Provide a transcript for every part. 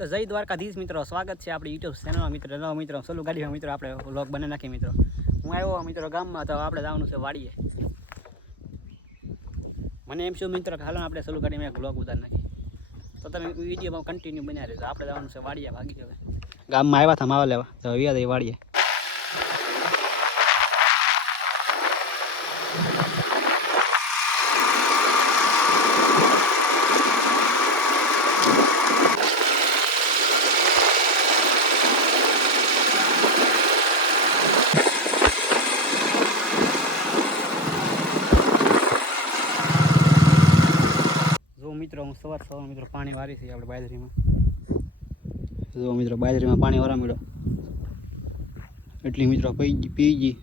તો જય દ્વારકાધીશ મિત્રો, સ્વાગત છે આપણી યુટ્યુબ ચેનલમાં મિત્રો. નવા મિત્રો સલું ગાડીમાં મિત્રો આપણે વ્લોગ બને નાખીએ મિત્રો. હું આવ્યો મિત્રો ગામમાં, તો આપણે જવાનું છે વાડીએ. મને એમ શું મિત્રો કે હાલો આપણે સલું ગાડીમાં એક વ્લોગ ઉતારી નાખીએ, તો તમે વિડીયોમાં કન્ટિન્યુ બન્યા રહેજો. આપણે જવાનું છે વાડીએ. ભાગી જવે ગામમાં આવ્યા હતા માવા લેવા, તો વ્યા વાડીએ. મિત્રો હું સવાર મિત્રો પાણી વારી છે આપણે બાજરીમાં. જો મિત્રો બાજરીમાં પાણી વારા મળ્યો, એટલી મિત્રો પી ગઈ,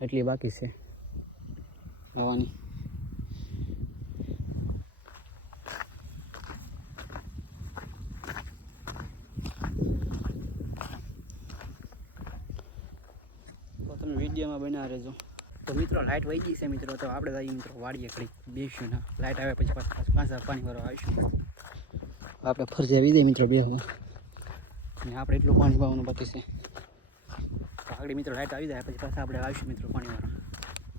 એટલી બાકી છે આવવાની. તો તમે વિડીયોમાં બન્યા રહેજો. તો મિત્રો લાઇટ વહી ગઈ છે મિત્રો, તો આપણે જઈએ મિત્રો વાડીએ ઘડી બેસીશું. ને લાઇટ આવે પછી પાછા પાણી ભરવા આવીશું. આપણે ફરજે આવી દઈએ મિત્રો બેસવા, અને આપણે એટલું પાણી પાવાનું બાકી છે. તો આગળ મિત્રો લાઇટ આવી જાય પછી પાછા આપણે આવીશું મિત્રો પાણી ભરવા.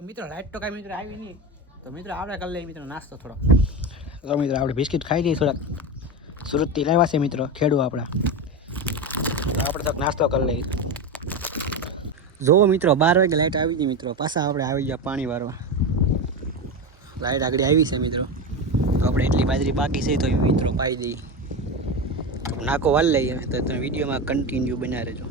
મિત્રો લાઇટ તો કાંઈ મિત્રો આવી નહીં, તો મિત્રો આપણે કરી લઈએ મિત્રો નાસ્તો થોડો. તો મિત્રો આપણે બિસ્કિટ ખાઈ લઈએ થોડાક, સુરતથી લાવ્યા છે મિત્રો ખેડૂ આપણા. તો આપણે થોડોક નાસ્તો કરી લઈએ. જોવો મિત્રો 12 વાગે લાઇટ આવી ગઈ મિત્રો, પાછા આપણે આવી ગયા પાણી વારવા. લાઇટ આગળ આવી છે મિત્રો, તો આપણે એટલી બાજરી બાકી છે તો મિત્રો પાઈ દઈએ, નાકો વાળ લઈએ. તો તમે વિડીયોમાં કન્ટિન્યુ બન્યા રહેજો.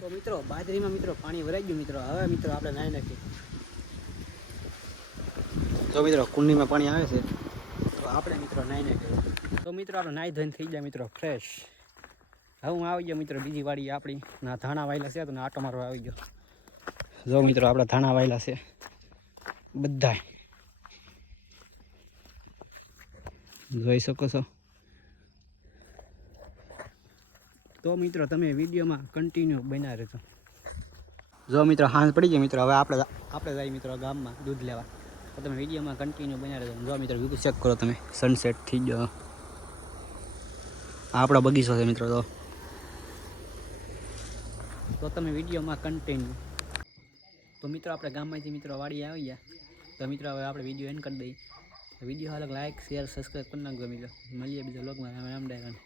તો મિત્રો બાજરીમાં મિત્રો પાણી ભરાઈ ગયું મિત્રો. હવે મિત્રો આપણે નાહી નાખીએ. તો મિત્રો કુંડીમાં પાણી આવે છે, તો આપણે મિત્રો નાહી નાખીએ. તો મિત્રો આપણે નાહી ધોઈને થઈ જાય મિત્રો ફ્રેશ. હવે હું આવી ગયો મિત્રો બીજી વાડી આપણી. ના ધાણા વાયેલા છે, તો ના આટો મારવા આવી ગયો. જો મિત્રો આપણા ધાણા વાયેલા છે બધાય, જોઈ શકો છો. તો મિત્રો તમે વિડીયોમાં કન્ટિન્યુ બન્યા રહેજો. જો મિત્રો સાંજ પડી ગઈ મિત્રો, હવે આપણે જઈએ મિત્રો ગામમાં દૂધ લેવા. તો તમે વિડીયોમાં કન્ટિન્યુ બન્યા રહેજો. જો મિત્રો વ્યૂ ચેક કરો તમે, સનસેટ થઈ ગયો. આપણો બગીચો છે મિત્રો. તો તમે વિડીયોમાં કન્ટિન્યુ. તો મિત્રો આપણે ગામમાંથી મિત્રો વાડી આવી ગયા. તો મિત્રો હવે આપણે વિડીયો એન્ડ કરી દઈએ. વિડીયો અલગ લાઈક શેર સબસ્ક્રાઈબ કરી નાખજો મિત્રો. મળીએ બીજા વ્લોગમાં. રામ રામ.